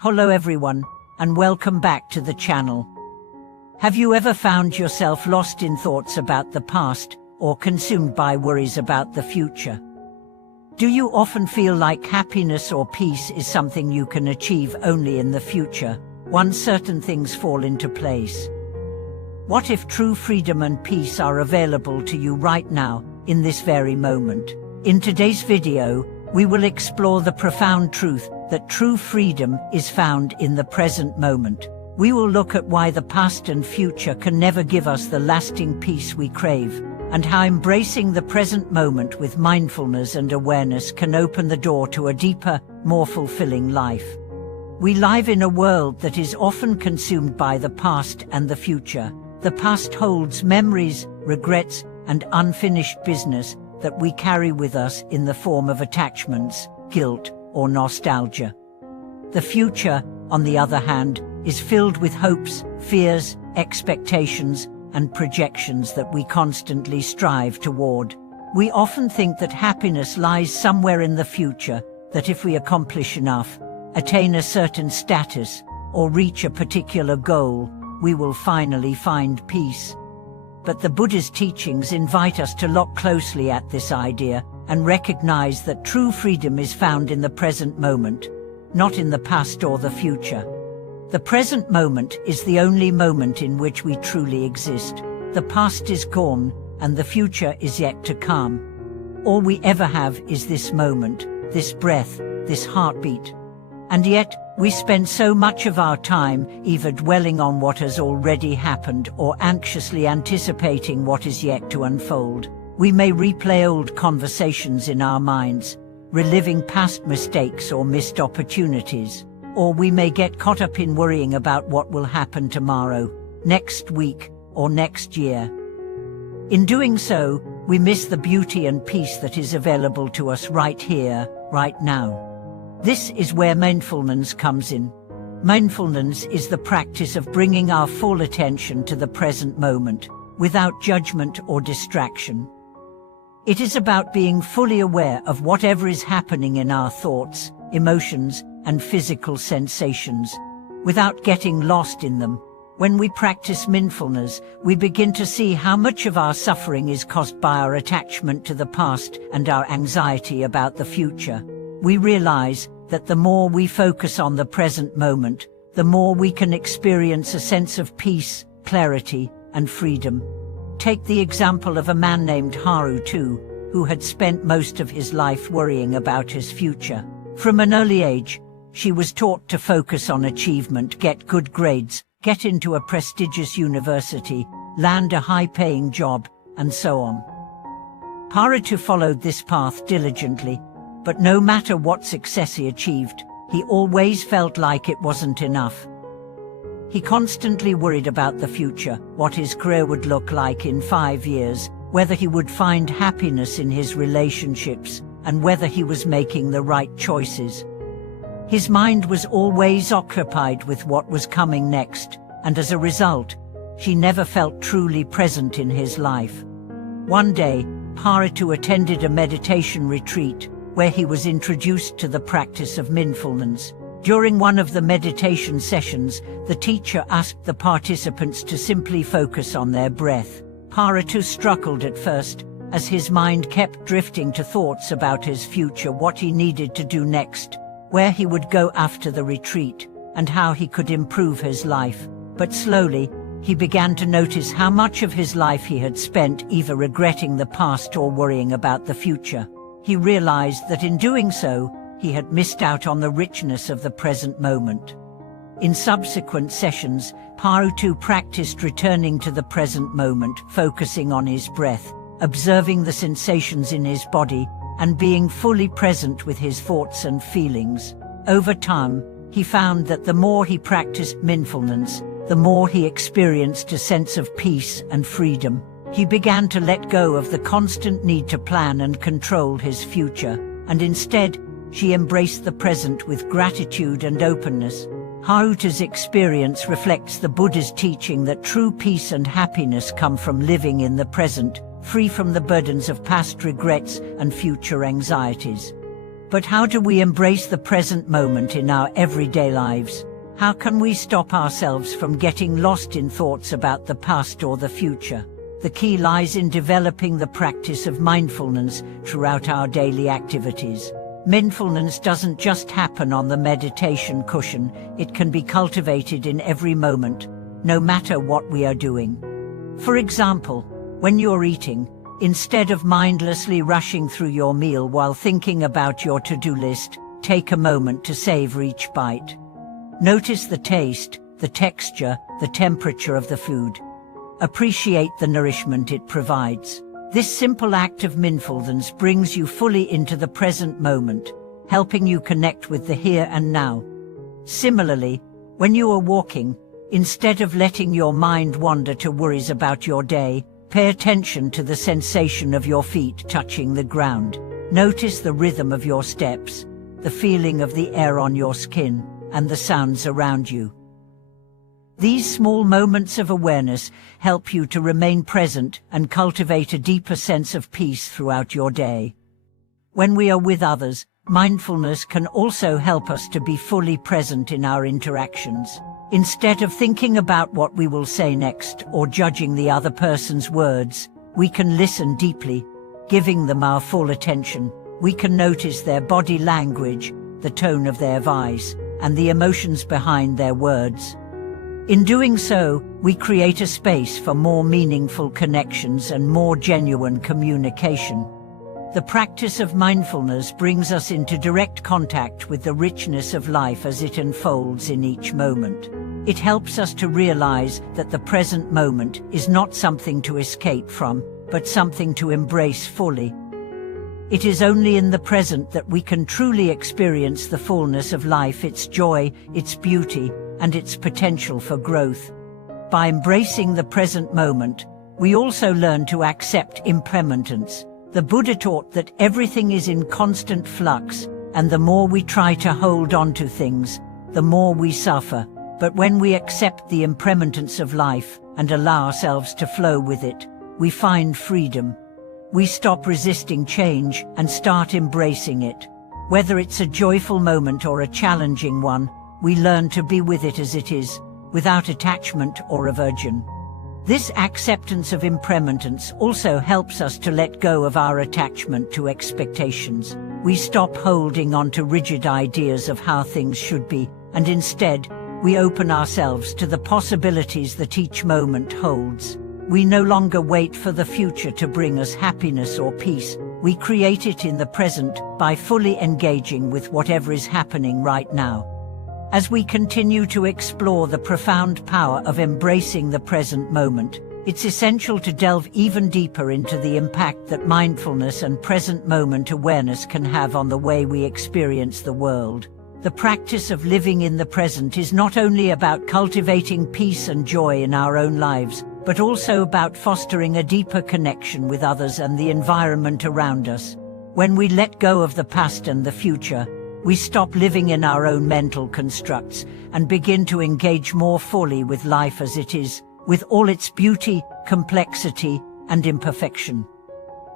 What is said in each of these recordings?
Hello everyone, and welcome back to the channel. Have you ever found yourself lost in thoughts about the past, or consumed by worries about the future? Do you often feel like happiness or peace is something you can achieve only in the future, once certain things fall into place? What if true freedom and peace are available to you right now, in this very moment? In today's video, we will explore the profound truth that true freedom is found in the present moment. We will look at why the past and future can never give us the lasting peace we crave, and how embracing the present moment with mindfulness and awareness can open the door to a deeper, more fulfilling life. We live in a world that is often consumed by the past and the future. The past holds memories, regrets, and unfinished business that we carry with us in the form of attachments, guilt, or nostalgia. The future, on the other hand, is filled with hopes, fears, expectations, and projections that we constantly strive toward. We often think that happiness lies somewhere in the future, that if we accomplish enough, attain a certain status, or reach a particular goal, we will finally find peace. But the Buddha's teachings invite us to look closely at this idea and recognize that true freedom is found in the present moment, not in the past or the future. The present moment is the only moment in which we truly exist. The past is gone, and the future is yet to come. All we ever have is this moment, this breath, this heartbeat. And yet, we spend so much of our time either dwelling on what has already happened or anxiously anticipating what is yet to unfold. We may replay old conversations in our minds, reliving past mistakes or missed opportunities. Or we may get caught up in worrying about what will happen tomorrow, next week, or next year. In doing so, we miss the beauty and peace that is available to us right here, right now. This is where mindfulness comes in. Mindfulness is the practice of bringing our full attention to the present moment, without judgment or distraction. It is about being fully aware of whatever is happening in our thoughts, emotions, and physical sensations, without getting lost in them. When we practice mindfulness, we begin to see how much of our suffering is caused by our attachment to the past and our anxiety about the future. We realize that the more we focus on the present moment, the more we can experience a sense of peace, clarity, and freedom. Take the example of a man named Haru, who had spent most of his life worrying about his future. From an early age, she was taught to focus on achievement, get good grades, get into a prestigious university, land a high-paying job, and so on. Haru followed this path diligently, but no matter what success he achieved, he always felt like it wasn't enough. He constantly worried about the future, what his career would look like in 5 years, whether he would find happiness in his relationships, and whether he was making the right choices. His mind was always occupied with what was coming next, and as a result, she never felt truly present in his life. One day, Haru attended a meditation retreat, where he was introduced to the practice of mindfulness. During one of the meditation sessions, the teacher asked the participants to simply focus on their breath. Haru struggled at first, as his mind kept drifting to thoughts about his future, what he needed to do next, where he would go after the retreat, and how he could improve his life. But slowly, he began to notice how much of his life he had spent either regretting the past or worrying about the future. He realized that in doing so, he had missed out on the richness of the present moment. In subsequent sessions, Haru practiced returning to the present moment, focusing on his breath, observing the sensations in his body, and being fully present with his thoughts and feelings. Over time, he found that the more he practiced mindfulness, the more he experienced a sense of peace and freedom. He began to let go of the constant need to plan and control his future, and instead, she embraced the present with gratitude and openness. Haru's experience reflects the Buddha's teaching that true peace and happiness come from living in the present, free from the burdens of past regrets and future anxieties. But how do we embrace the present moment in our everyday lives? How can we stop ourselves from getting lost in thoughts about the past or the future? The key lies in developing the practice of mindfulness throughout our daily activities. Mindfulness doesn't just happen on the meditation cushion, it can be cultivated in every moment, no matter what we are doing. For example, when you're eating, instead of mindlessly rushing through your meal while thinking about your to-do list, take a moment to savor each bite. Notice the taste, the texture, the temperature of the food. Appreciate the nourishment it provides. This simple act of mindfulness brings you fully into the present moment, helping you connect with the here and now. Similarly, when you are walking, instead of letting your mind wander to worries about your day, pay attention to the sensation of your feet touching the ground. Notice the rhythm of your steps, the feeling of the air on your skin, and the sounds around you. These small moments of awareness help you to remain present and cultivate a deeper sense of peace throughout your day. When we are with others, mindfulness can also help us to be fully present in our interactions. Instead of thinking about what we will say next or judging the other person's words, we can listen deeply, giving them our full attention. We can notice their body language, the tone of their voice, and the emotions behind their words. In doing so, we create a space for more meaningful connections and more genuine communication. The practice of mindfulness brings us into direct contact with the richness of life as it unfolds in each moment. It helps us to realize that the present moment is not something to escape from, but something to embrace fully. It is only in the present that we can truly experience the fullness of life, its joy, its beauty, and its potential for growth. By embracing the present moment, we also learn to accept impermanence. The Buddha taught that everything is in constant flux, and the more we try to hold on to things, the more we suffer. But when we accept the impermanence of life and allow ourselves to flow with it, we find freedom. We stop resisting change and start embracing it. Whether it's a joyful moment or a challenging one, we learn to be with it as it is, without attachment or aversion. This acceptance of impermanence also helps us to let go of our attachment to expectations. We stop holding on to rigid ideas of how things should be, and instead, we open ourselves to the possibilities that each moment holds. We no longer wait for the future to bring us happiness or peace. We create it in the present by fully engaging with whatever is happening right now. As we continue to explore the profound power of embracing the present moment, it's essential to delve even deeper into the impact that mindfulness and present moment awareness can have on the way we experience the world. The practice of living in the present is not only about cultivating peace and joy in our own lives, but also about fostering a deeper connection with others and the environment around us. When we let go of the past and the future, we stop living in our own mental constructs and begin to engage more fully with life as it is, with all its beauty, complexity, and imperfection.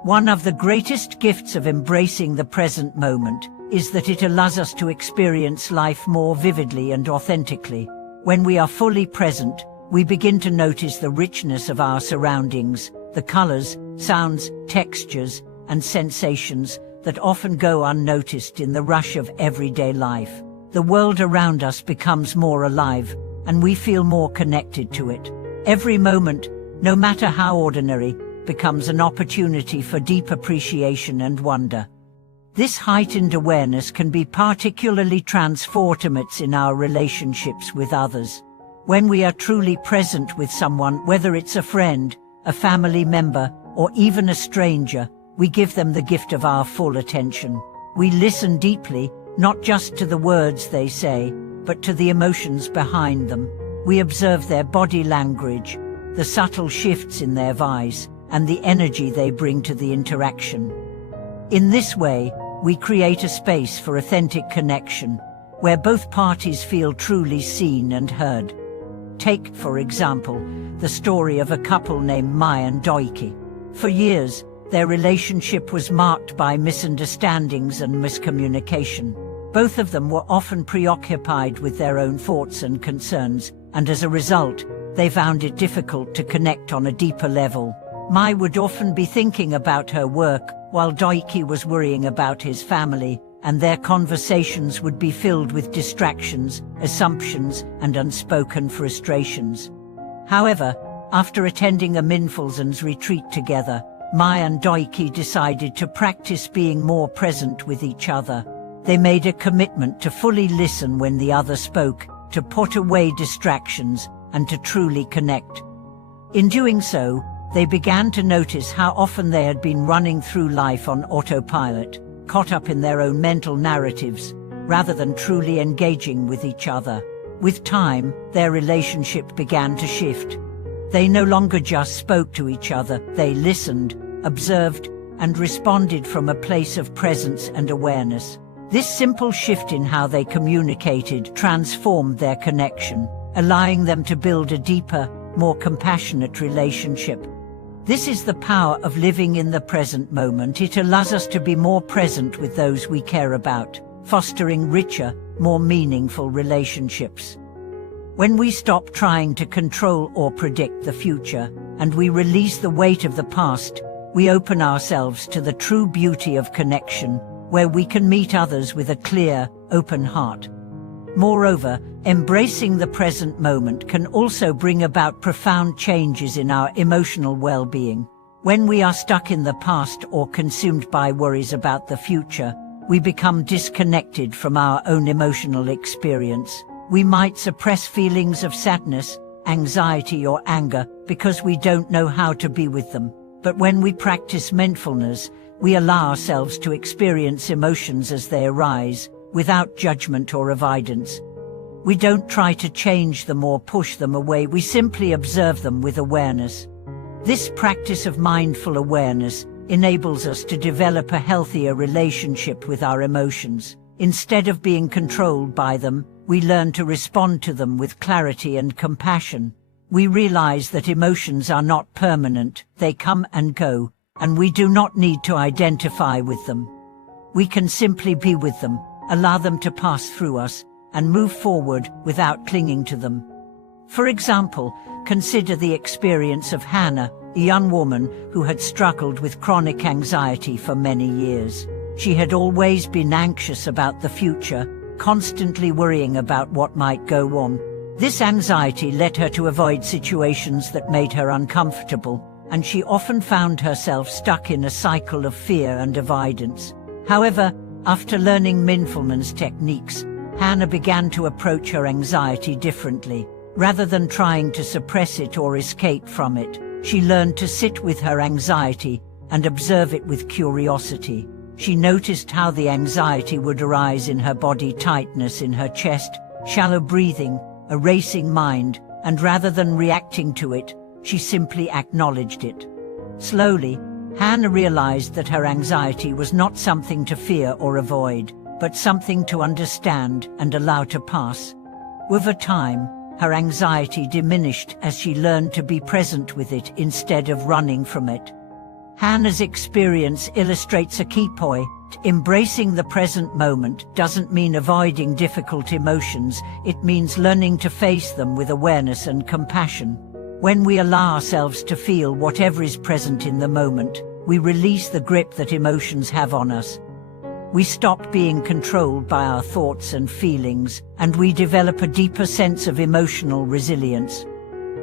One of the greatest gifts of embracing the present moment is that it allows us to experience life more vividly and authentically. When we are fully present, we begin to notice the richness of our surroundings, the colors, sounds, textures, and sensations that often go unnoticed in the rush of everyday life. The world around us becomes more alive, and we feel more connected to it. Every moment, no matter how ordinary, becomes an opportunity for deep appreciation and wonder. This heightened awareness can be particularly transformative in our relationships with others. When we are truly present with someone, whether it's a friend, a family member, or even a stranger, we give them the gift of our full attention. We listen deeply, not just to the words they say, but to the emotions behind them. We observe their body language, the subtle shifts in their voice, and the energy they bring to the interaction. In this way, we create a space for authentic connection, where both parties feel truly seen and heard. Take, for example, the story of a couple named Mai and Doiki. For years, their relationship was marked by misunderstandings and miscommunication. Both of them were often preoccupied with their own thoughts and concerns, and as a result, they found it difficult to connect on a deeper level. Mai would often be thinking about her work, while Daiki was worrying about his family, and their conversations would be filled with distractions, assumptions, and unspoken frustrations. However, after attending a mindfulness retreat together, Mai and Daiki decided to practice being more present with each other. They made a commitment to fully listen when the other spoke, to put away distractions, and to truly connect. In doing so, they began to notice how often they had been running through life on autopilot, caught up in their own mental narratives, rather than truly engaging with each other. With time, their relationship began to shift. They no longer just spoke to each other, they listened, observed, and responded from a place of presence and awareness. This simple shift in how they communicated transformed their connection, allowing them to build a deeper, more compassionate relationship. This is the power of living in the present moment. It allows us to be more present with those we care about, fostering richer, more meaningful relationships. When we stop trying to control or predict the future, and we release the weight of the past, we open ourselves to the true beauty of connection, where we can meet others with a clear, open heart. Moreover, embracing the present moment can also bring about profound changes in our emotional well-being. When we are stuck in the past or consumed by worries about the future, we become disconnected from our own emotional experience. We might suppress feelings of sadness, anxiety, or anger because we don't know how to be with them. But when we practice mindfulness, we allow ourselves to experience emotions as they arise, without judgment or avoidance. We don't try to change them or push them away, we simply observe them with awareness. This practice of mindful awareness enables us to develop a healthier relationship with our emotions. Instead of being controlled by them, we learn to respond to them with clarity and compassion. We realize that emotions are not permanent, they come and go, and we do not need to identify with them. We can simply be with them, allow them to pass through us, and move forward without clinging to them. For example, consider the experience of Hannah, a young woman who had struggled with chronic anxiety for many years. She had always been anxious about the future, constantly worrying about what might go wrong. This anxiety led her to avoid situations that made her uncomfortable, and she often found herself stuck in a cycle of fear and avoidance. However, after learning mindfulness techniques, Hannah began to approach her anxiety differently. Rather than trying to suppress it or escape from it, she learned to sit with her anxiety and observe it with curiosity. She noticed how the anxiety would arise in her body, tightness in her chest, shallow breathing, a racing mind, and rather than reacting to it, she simply acknowledged it. Slowly, Hannah realized that her anxiety was not something to fear or avoid, but something to understand and allow to pass. Over time, her anxiety diminished as she learned to be present with it instead of running from it. Hannah's experience illustrates a key point. Embracing the present moment doesn't mean avoiding difficult emotions, it means learning to face them with awareness and compassion. When we allow ourselves to feel whatever is present in the moment, we release the grip that emotions have on us. We stop being controlled by our thoughts and feelings, and we develop a deeper sense of emotional resilience.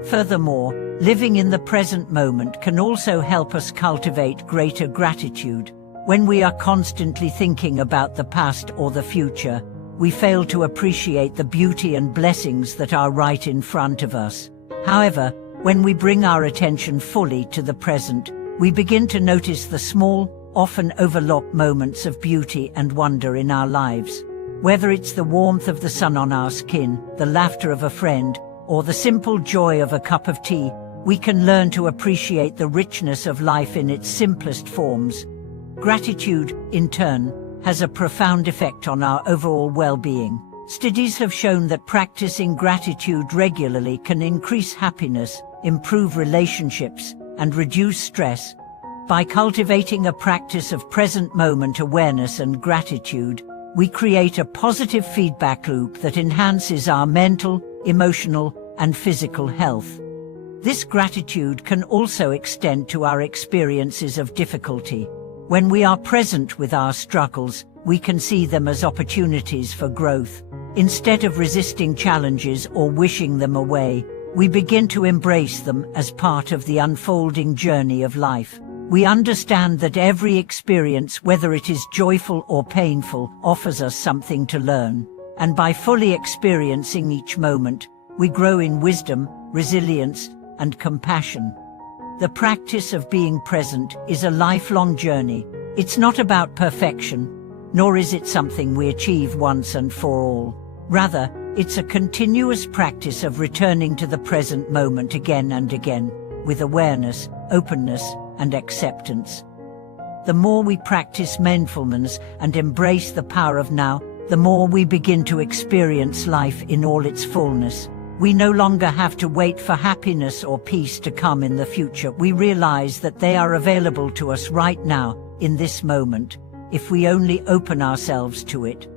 Furthermore, living in the present moment can also help us cultivate greater gratitude. When we are constantly thinking about the past or the future, we fail to appreciate the beauty and blessings that are right in front of us. However, when we bring our attention fully to the present, we begin to notice the small, often overlooked moments of beauty and wonder in our lives. Whether it's the warmth of the sun on our skin, the laughter of a friend, or the simple joy of a cup of tea, we can learn to appreciate the richness of life in its simplest forms. Gratitude, in turn, has a profound effect on our overall well-being. Studies have shown that practicing gratitude regularly can increase happiness, improve relationships, and reduce stress. By cultivating a practice of present moment awareness and gratitude, we create a positive feedback loop that enhances our mental, emotional, and physical health. This gratitude can also extend to our experiences of difficulty. When we are present with our struggles, we can see them as opportunities for growth. Instead of resisting challenges or wishing them away, we begin to embrace them as part of the unfolding journey of life. We understand that every experience, whether it is joyful or painful, offers us something to learn. And by fully experiencing each moment, we grow in wisdom, resilience, and compassion. The practice of being present is a lifelong journey. It's not about perfection, nor is it something we achieve once and for all. Rather, it's a continuous practice of returning to the present moment again and again, with awareness, openness, and acceptance. The more we practice mindfulness and embrace the power of now, the more we begin to experience life in all its fullness. We no longer have to wait for happiness or peace to come in the future. We realize that they are available to us right now, in this moment, if we only open ourselves to it.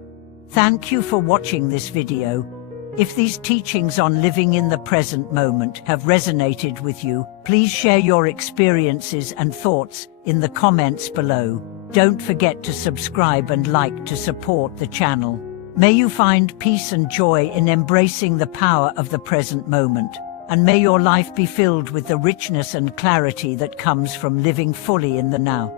Thank you for watching this video. If these teachings on living in the present moment have resonated with you, please share your experiences and thoughts in the comments below. Don't forget to subscribe and like to support the channel. May you find peace and joy in embracing the power of the present moment, and may your life be filled with the richness and clarity that comes from living fully in the now.